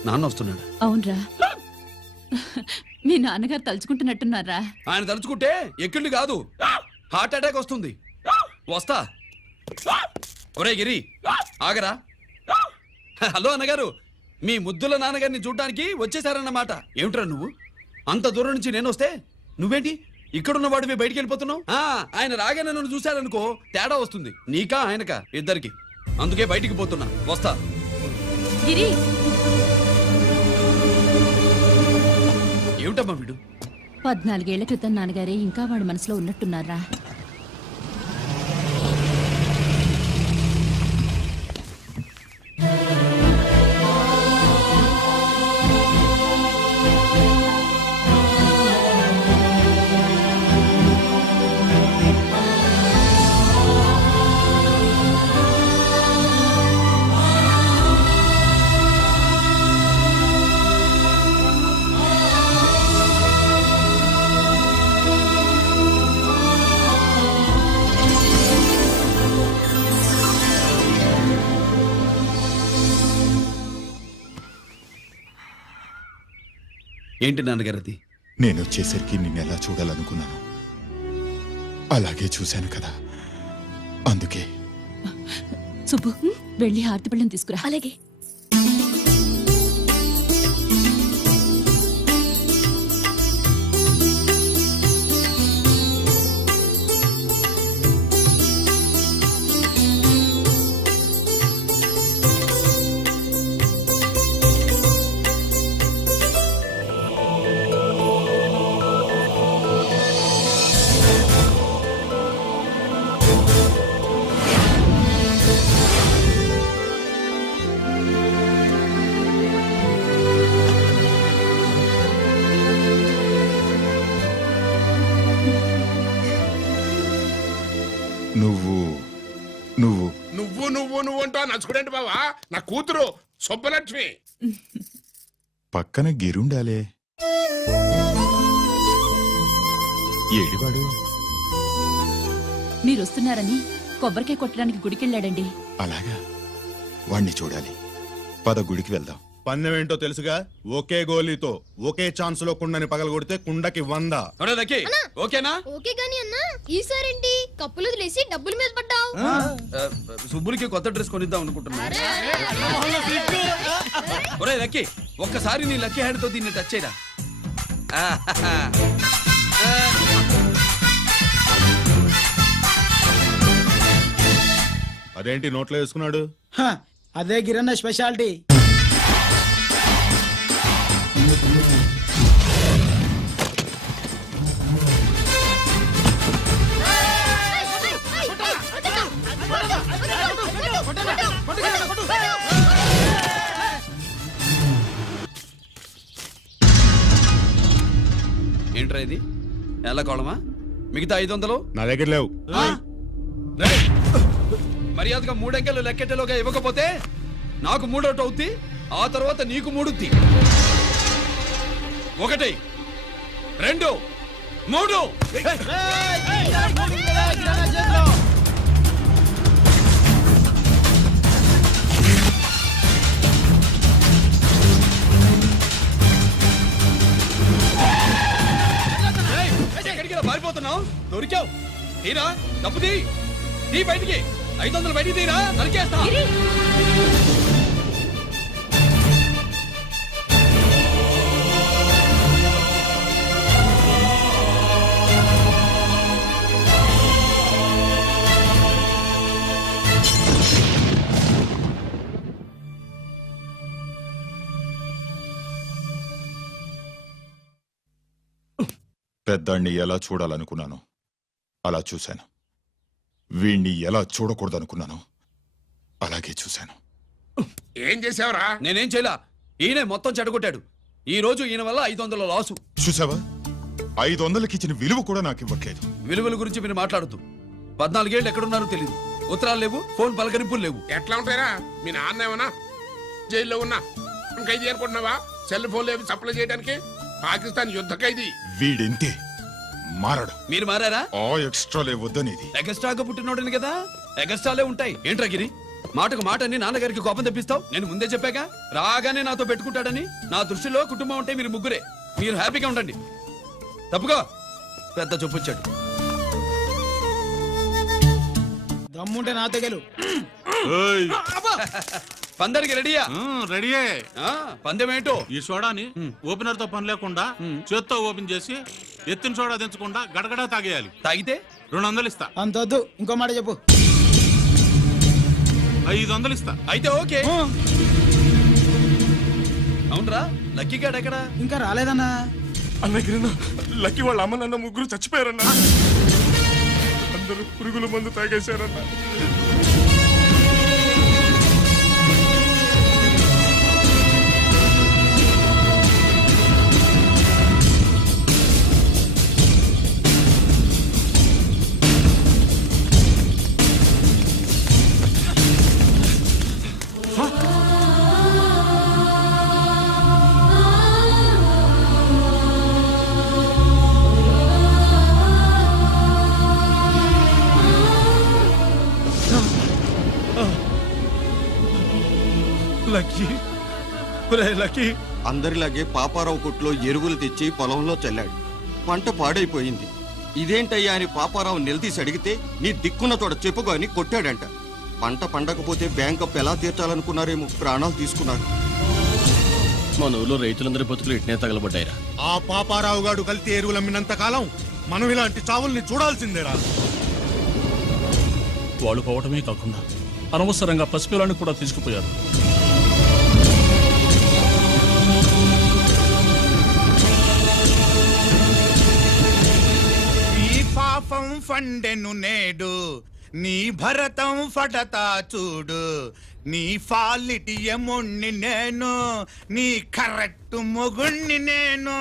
నాన్న వస్తున్నాడు? అవునరా, మీ నాన్నగారు తలుచుకుంటున్నట్టున్నారా? ఆయన తలుచుకుంటే ఎక్కిళ్ళు కాదు, హార్ట్ అటాక్ వస్తుంది. వస్తా. ఒరే గిరి, ఆగరా. హలో అన్నగారు, మీ ముద్దుల నాన్నగారిని చూడ్డానికి వచ్చేసారన్నమాట. ఏమిట్రా నువ్వు? అంత దూరం నుంచి నేను వస్తే నువ్వేంటి ఇక్కడున్న వాడివి బయటికి వెళ్ళిపోతున్నావు? ఆయన రాగానే నన్ను చూశాడనుకో తేడా వస్తుంది, నీకా ఆయనకా ఇద్దరికి. అందుకే బయటికి పోతున్నా, వస్తా. గిరి, ఏమిటమ్మా వీడు? 14 ఏళ్ల క్రితం నాన్నగారే ఇంకా వాడి మనసులో ఉన్నట్టున్నారా? ఏంటి నాన్నగారు అది? నేను వచ్చేసరికి నిన్ను ఎలా చూడాలనుకున్నాను అలాగే చూశాను కదా, అందుకే. సుబ్బు, వెళ్ళి హారతి పళ్ళని తీసుకురా. అలాగే. నువ్వు నువ్వు నువ్వు నువ్వు నువ్వు అంటా నచ్చుకునేంటి బావా? నా కూతురు సుబ్బలక్ష్మి. పక్కన గిరుండాలే. ఏడివాడు? మీరు వస్తున్నారని కొబ్బరికాయ కొట్టడానికి గుడికెళ్ళాడండి. అలాగా, వాణ్ణి చూడాలి. పద గుడికి వెళ్దాం. పందెం ఏంటో తెలుసుగా, ఒకే గోలీతో ఒకే ఛాన్స్ లో కుండని పగలగొడితే కుండకి 100. ఓకేనా? ఓకే గాని అన్నా, ఈసారేంటి కప్పులు వదిలేసి డబ్బుల మీద పడ్డావు? సుబ్బులకి కొత్త డ్రెస్ కొనిద్దాం అనుకుంటున్నా. ఒరే లక్కీ, ఒక్కసారి నీ లక్కీ హ్యాండ్ తో దీన్ని టచ్ చేయరా. అదేంటి నోట్లో వేసుకున్నాడు? అదే గిరన్న స్పెషాలిటీ. ఏంట్రా ఇది? ఎలా కోళమా? మిగతా 500 నా దగ్గర లేవు. మర్యాదగా 3 అంకెలు లెక్కెట్టేలోగా ఇవ్వకపోతే నాకు 3 అవుద్ది, ఆ తర్వాత నీకు 3. 1 2 3. ఎక్కడికి పారిపోతున్నావు? దొరికావు. తీరా డబ్బు తీ బయటికి. 500 బయటికి తీరా, నరికేస్తా. పెద్దాన్ని ఎలా చూడాలనుకున్నానో అలా చూశాను. వీణ్ణి ఎలా చూడకూడదనుకున్నానో అలాగే చూశాను. ఏం చేసావురా? నేనేం చేయలా, ఈయనే మొత్తం చెడగొట్టాడు. ఈ రోజు ఈయన వల్ల 500 లాసు. చూసావా, 500కి ఇచ్చిన విలువ కూడా నాకు ఇవ్వట్లేదు. విలువల గురించి మీరు మాట్లాడద్దు. 14 ఏళ్ళు ఎక్కడున్నారో తెలియదు. ఉత్తరాలు లేవు, ఫోన్ పలకరింపులు లేవు. ఎట్లా ఉంటారా? మీ నాన్న ఏమన్నా జైల్లో ఉన్నా ఇంకా ఇది అనుకుంటున్నావా? సెల్ ఫోన్ లేవు సప్లై చేయడానికి. పాకిస్తాన్ యుద్ధ ఖైదీ. వీడింతే మారడు. మీరు మారారా? ఆ ఎక్స్ట్రాలే వద్దనేది. ఎగస్ట్రాగా పుట్టినోడని కదా, ఎగస్ట్రాలే ఉంటాయి. ఏంట్రా గిరి, మాటకు మాట అని నాన్నగారికి కోపం తెప్పిస్తావు? నేను ముందే చెప్పాగా, రాగానే నాతో పెట్టుకుంటాడని. నా దృష్టిలో కుటుంబం అంటే మీరు ముగ్గురే. మీరు హ్యాపీగా ఉండండి. తప్పుగా పెద్ద చూపొచ్చాడు. దమ్ముంటే నా తెగలు. పందానికి రెడీయా? రెడీయే. పందెం ఏంటో? ఈ సోడాని ఓపెనర్ తో పని లేకుండా చేత్తో ఓపెన్ చేసి ఎత్తిన సోడా దించకుండా గడగడా తాగేయాలి. తాగితే 200 ఇస్తా. అంతొద్దు, ఇంకో మాట చెప్పు. 500 ఇస్తా. అయితే ఓకే. అవునరా, లక్కీ గాడు ఎక్కడా? ఇంకా రాలేదన్నా. అన్నగిరిన లక్కీ వాళ్ళ అమ్మ నాన్న ముగ్గురు చచ్చిపోయారన్నా. అందరూ పురుగుల మందు తాగేశారన్నా. అందరిలాగే పాపారావు కొట్లో ఎరువులు తెచ్చి పొలంలో చల్లాడు. పంట పాడైపోయింది. ఇదేంటయ్యా అని పాపారావు నిలదీసి అడిగితే నీ దిక్కున్న తోడ చెప్పుకో అని కొట్టాడంట. పంట పండకపోతే బ్యాంక్ అప్పు ఎలా తీర్చాలనుకున్నారేమో ప్రాణాలు తీసుకున్నారు. మన ఊళ్ళో రైతులందరి బతుకులు ఇట్నే తగలబడ్డాయిరా. ఆ పాపారావు గాడు కల్తీ ఎరువులు అమ్మినంత కాలం మనం ఇలాంటి చావుల్ని చూడాల్సిందేరా. వాళ్ళు పోవటమే కాకుండా అనవసరంగా పసిపిల్లాన్ని కూడా తీసుకుపోయారు. ఈ పాపం ఫండెను నేడు, నీ భరతం ఫటతా చూడు. నీ ఫాలిటి ఎముణ్ణి నేను, నీ కరెక్ట్ మొగుణ్ణి నేను.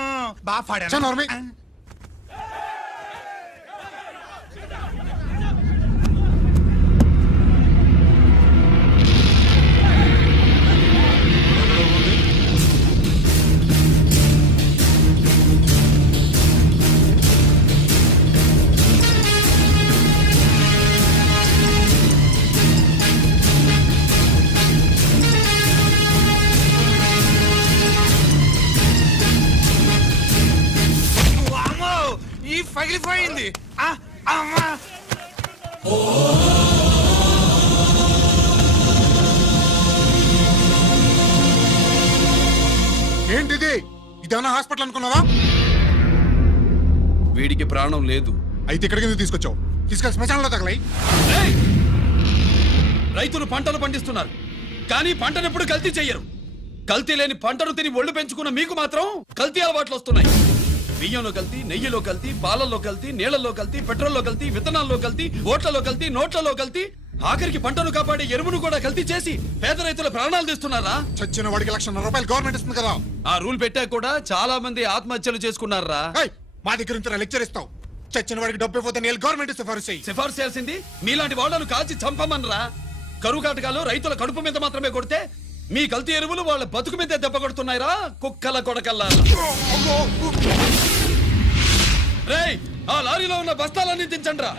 ఈ పగిలిపోయింది. ఏంటిది? ఇదేమన్నా హాస్పిటల్ అనుకున్నావా? వీడికి ప్రాణం లేదు. అయితే ఇక్కడికి ఎందుకు తీసుకొచ్చావు? తీసుకెళ్ళి శ్మశానంలో తగలై. రైతులు పంటలు పండిస్తున్నారు, కానీ పంటను ఎప్పుడు కల్తీ చెయ్యరు. కల్తీ లేని పంటను తిని ఒళ్ళు పెంచుకున్న మీకు మాత్రం కల్తీ అలవాట్లు వస్తున్నాయి. బియ్యంలో కల్తీ, నెయ్యిలో కల్తీ, పాలల్లో కల్తీ, నీళ్లలో కల్తీ, పెట్రోల్లో కల్తీ, విత్తనాల్లో కల్తీ, ఓట్లలో కల్తీ, నోట్లలో కల్తీ, ఆఖరికి పంటను కాపాడే ఎరువును కూడా కల్తీ చేసి పేద రైతుల ప్రాణాలు తీస్తున్నారా? చచ్చిన వాడికి ₹1,00,000 గవర్నమెంట్ ఇస్తుంది కదా. ఆ రూల్ పెట్టా కూడా చాలా మంది ఆత్మహత్యలు చేసుకున్నారా? మా దగ్గర ఇంత లెక్చర్ ఇస్తావు. చచ్చిన వాడికి డబ్బు ఇవ్వతే నేను గవర్నమెంట్ సిఫార్సు చేయాల్సింది మీలాంటి వాళ్ళను కాల్చి చంపమనరా? కరువు కాటకాలు రైతుల కడుపు మీద మాత్రమే కొడితే మీ కల్తీ ఎరువులు వాళ్ళ బతుకు మీద దెబ్బ కొడుతున్నాయిరా కుక్కల కొడకల్లా. రేయ్, ఆ లారీలో ఉన్న బస్తాలన్నీ దించండ్రా.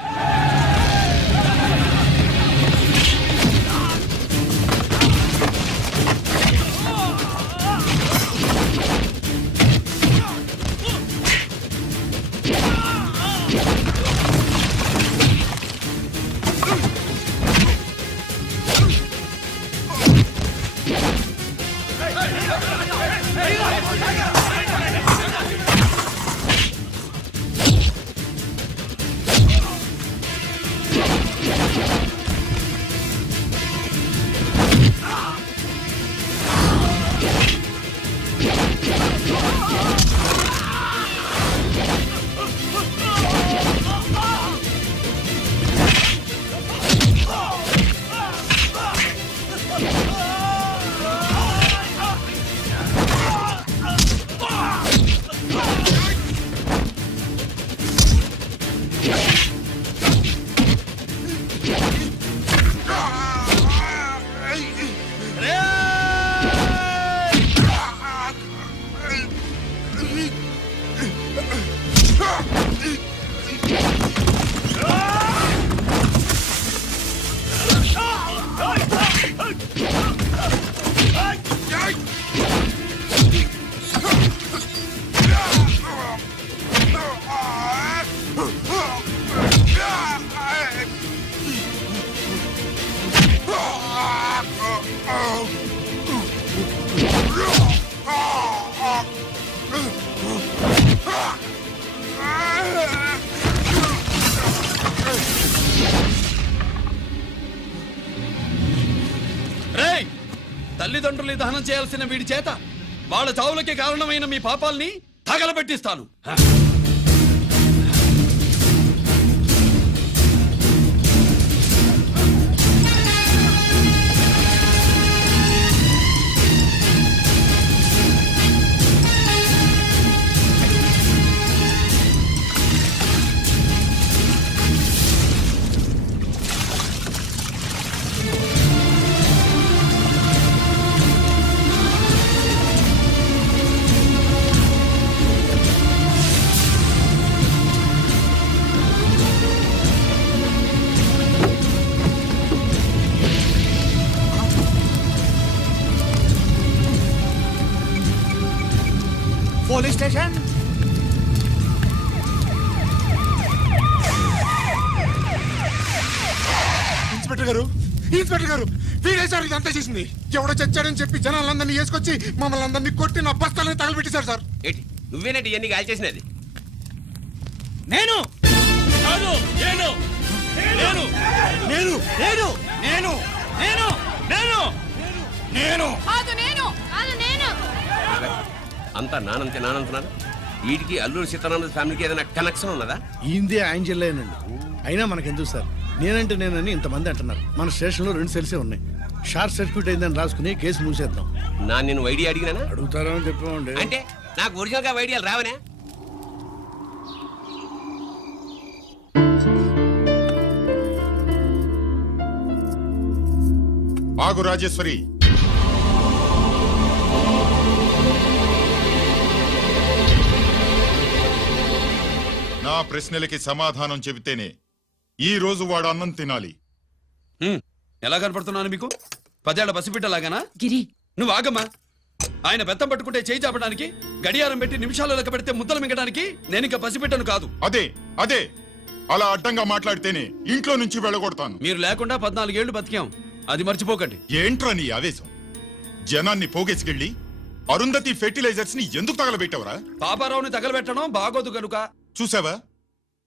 తల్లిదండ్రుల్ని దహనం చేయాల్సిన వీడి చేత వాళ్ళ చావులకి కారణమైన మీ పాపాల్ని తగలబెట్టిస్తాను. Police station. ఇన్స్పెక్టర్ గారు, ఇన్స్పెక్టర్ గారు, వీడే సార్ ఇదంతా చేసింది. ఎవడో చచ్చాడని చెప్పి జనాలందరినీ వేసుకొచ్చి మమ్మల్ని అందరినీ కొట్టి నా బస్తాలని తగలబెట్టేశారు సార్. ఏంటి నువ్వేనండి ఇవన్నీ గాలి చేసినది? నేను కాదు, నేను నేను నేను నేను నేను నేను నేను నేను కాదు నేను కాదు నేను అంతా నానంతే నానంటున్నారు. వీడికి అల్లూరు సీతారామరాజు ఫ్యామిలీకి ఏదైనా కనెక్షన్ ఉన్నదా? ఈందే ఆయన జిల్లేనండి. అయినా మనకెందుకు సార్, నేనంటే నేనని ఇంతమంది అంటున్నారు. మన స్టేషన్లో 2 సెల్సే ఉన్నాయి. షార్ట్ సర్క్యూట్ అయిందని రాసుకుని కేసు మూసేద్దాం. నేను వైడి అడిగినా అడుగుతారని చెప్పామండి. అంటే నాకు ఒరిజినల్ గా వైడియాలు రావనే? ఆగు రాజేశ్వరి. నా ప్రశ్నలకి సమాధానం చెబితేనే ఈ రోజు వాడు అన్నం తినాలి. ఎలా కనపడుతున్నాను మీకు? 10 ఏళ్ల పసిబిడ్డలాగానా? గిరి నువ్వు ఆగమ్మా. ఆయన బెత్తం పట్టుకుంటే చేయి చాపడానికి, గడియారం పెట్టి నిమిషాలు లెక్క పెడితే ముద్దలు మింగడానికి నేను ఇంకా పసిబిడ్డను కాదు. అదే అదే అలా అడ్డంగా మాట్లాడితేనే ఇంట్లో నుంచి వెళ్ళగొడతాను. మీరు లేకుండా 14 ఏళ్లు బతికాం, అది మర్చిపోకండి. ఏంట్రా నీ ఆవేశం? జనాన్ని పోగేసుకెళ్ళి అరుంధతి ఫెర్టిలైజర్స్ ని ఎందుకు తగలబెట్టావురా? పాపారావుని తగలబెట్టడం బాగోదు కనుక. చూసావా,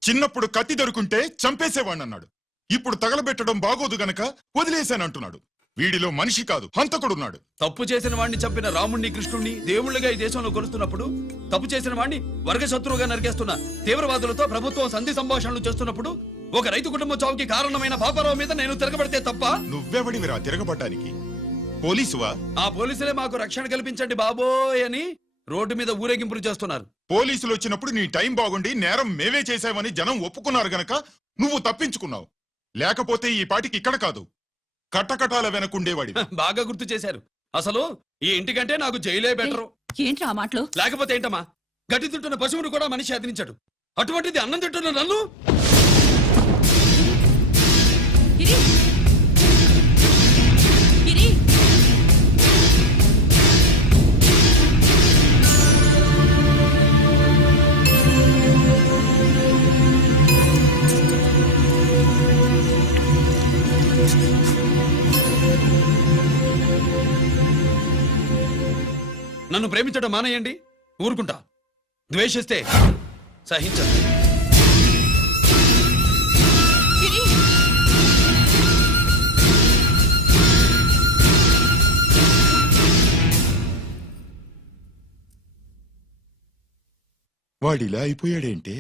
చిన్నప్పుడు కత్తి దొరుకుంటే చంపేసేవాణ్ణన్నాడు. ఇప్పుడు తగలబెట్టడం బాగోదు గనక వదిలేశానంటున్నాడు. వీడిలో మనిషి కాదు, హంతకుడున్నాడు. తప్పు చేసిన వాడిని చంపిన రాముణ్ణి, కృష్ణుణ్ణి దేవుళ్ళుగా ఈ దేశంలో కొలుస్తున్నప్పుడు, తప్పు చేసిన వాడిని వర్గ శత్రువుగా నరికేస్తున్న తీవ్రవాదులతో ప్రభుత్వం సంధి సంభాషణలు చేస్తున్నప్పుడు, ఒక రైతు కుటుంబం చావుకి కారణమైన పాపారావు మీద నేను తిరగబడితే తప్ప? నువ్వెవడివిరా తిరగబడ్డానికి? పోలీసువా? ఆ పోలీసులే మాకు రక్షణ కల్పించండి బాబోయ్ అని రోడ్డు మీద ఊరేగింపులు చేస్తున్నారు. పోలీసులు వచ్చినప్పుడు నీ టైం బాగుండి నేరం మేవే చేశావని జనం ఒప్పుకున్నారు గనక నువ్వు తప్పించుకున్నావు. లేకపోతే ఈ పాటికి ఇక్కడ కాదు, కట్టకటాల వెనకుండేవాడి. బాగా గుర్తు చేశారు. అసలు ఈ ఇంటికంటే నాకు జైలే బెటరు. ఏంట్రా ఆ మాటలు? లేకపోతే ఏంటమ్మా, గడ్డి తింటున్న పశువును కూడా మనిషి అదిరించాడు. అటువంటిది అన్నం తింటున్న నన్ను? గిరి గిరి నన్ను ప్రేమించడం మానేయండి, ఊరుకుంటా. ద్వేషిస్తే సహించదు. గిరి వాడిలా అయిపోయాడేంటే?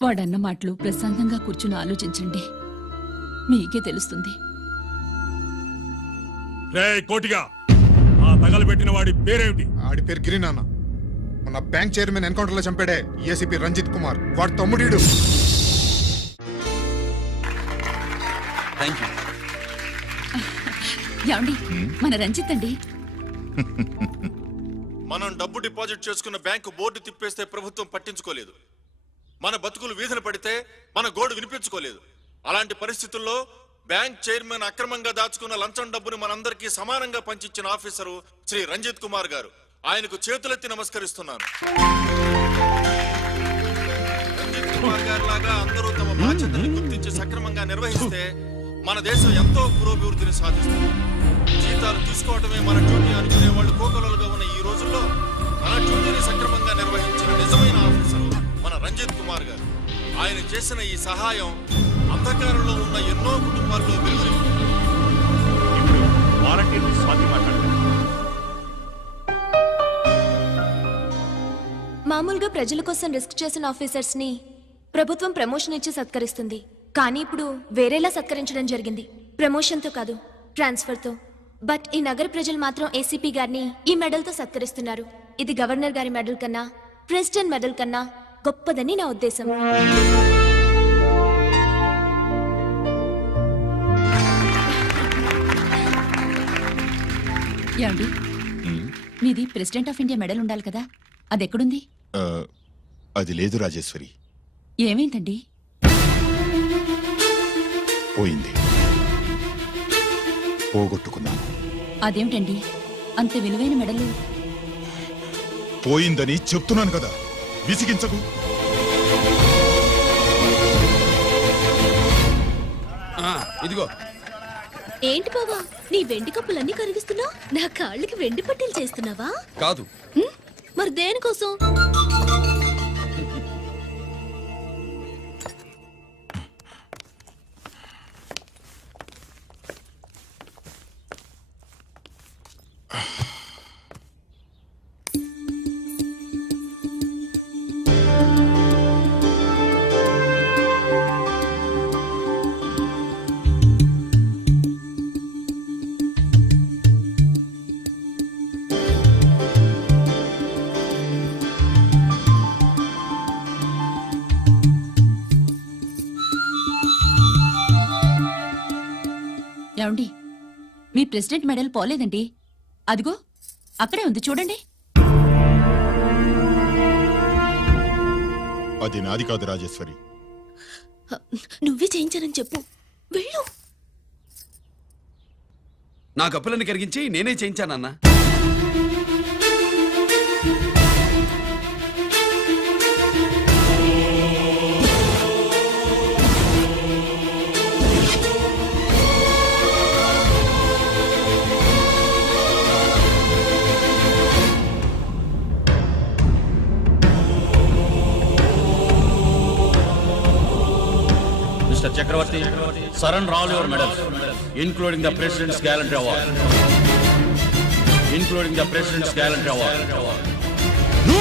వాడన్న మాటలు ప్రశాంతంగా కూర్చుని ఆలోచించండి, మీకే తెలుస్తుంది. రే కోటిగా, ఆ తగలబెట్టిన వాడి పేరేమిటి? ఆడి పేరు గిరి నాన్న. మన బ్యాంక్ చైర్మన్ ఎన్కౌంటర్ లో చంపాడే ఏసీపీ రంజిత్ కుమార్, వాడి తమ్ముడీడు. Thank you. ఏమండి, మన రంజిత్ అండి. మనం డబ్బు డిపాజిట్ చేసుకున్న బ్యాంకు బోర్డు తిప్పేస్తే ప్రభుత్వం పట్టించుకోలేదు. మన బతుకులు వీధన పడితే మన గోడు వినిపించుకోలేదు. అలాంటి పరిస్థితుల్లో బ్యాంక్ చైర్మన్ అక్రమంగా దాచుకున్న లంచం డబ్బును మనందరికీ సమానంగా పంచిచ్చిన ఆఫీసరు శ్రీ రంజిత్ కుమార్ గారు. ఆయనకు చేతులెత్తి నమస్కరిస్తున్నాను. రంజిత్ కుమార్ గారి లాగా అందరూ తమ బాధ్యతను గుర్తించి సక్రమంగా నిర్వహిస్తే మన దేశం ఎంతో పురోభివృద్ధిని సాధిస్తుంది. జీతాలు తీసుకోవటమే మన డ్యూటీ అనుకునే వాళ్ళు కోకొలలుగా ఉన్న ఈ రోజుల్లో మన డ్యూటీని సక్రమంగా నిర్వహించిన నిజమైన ఆఫీసరు మన రంజిత్ కుమార్ గారు. ఆయన చేసిన ఈ సహాయం అంధకారంలో ఉన్న ఎన్నో కుటుంబాల్లో వెలుగుని ఇప్పుడు వాలంటీర్ స్వాతి మాట్లాడారు. మామూలుగా ప్రజల కోసం రిస్క్ చేసిన ఆఫీసర్స్ ని ప్రభుత్వం ప్రమోషన్ ఇచ్చి సత్కరిస్తుంది. కానీ ఇప్పుడు వేరేలా సత్కరించడం జరిగింది. ప్రమోషన్ తో కాదు, ట్రాన్స్ఫర్ తో. బట్ ఈ నగర ప్రజలు మాత్రం ఏసీపీ గారిని ఈ మెడల్ తో సత్కరిస్తున్నారు. ఇది గవర్నర్ గారి మెడల్ కన్నా, ప్రెసిడెంట్ మెడల్ కన్నా గొప్పదని నా ఉద్దేశం. ఏమండి, మీది ప్రెసిడెంట్ ఆఫ్ ఇండియా మెడల్ ఉండాలి కదా, అది ఎక్కడుంది? అది లేదు రాజేశ్వరి, ఏమైందండి? పోయింది, పోగొట్టుకున్నాను. అదేమిటండి అంత విలువైన మెడలు? పోయిందని చెప్తున్నాను కదా, విసిగించకు. ఇదిగో. ఏంటి బావా, నీ వెండి కప్పులన్నీ కరిగిస్తున్నావు? నా కాళ్ళకి వెండి పట్టీలు చేస్తున్నావా? కాదు. మరి దేనికోసం? ఏమండి, మీ ప్రెసిడెంట్ మెడల్ పోలేదండి, అదిగో అక్కడే ఉంది చూడండి. అది నాది కాదు రాజేశ్వరి. నువ్వే చేయించానని చెప్పు, వెళ్ళు. నా కప్పులను కరిగించి నేనే చేయించానన్నా. Mr. Chakravarti, surrender all your medals, including the President's Gallantry Award. Including the President's Gallantry Award. No!